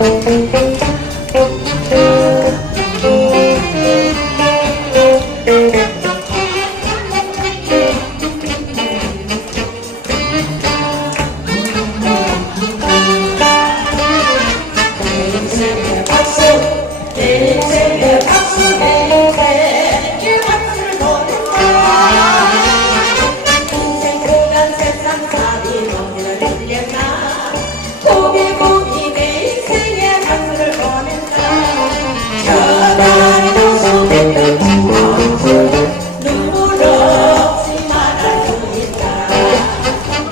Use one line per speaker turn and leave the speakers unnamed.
Thank you.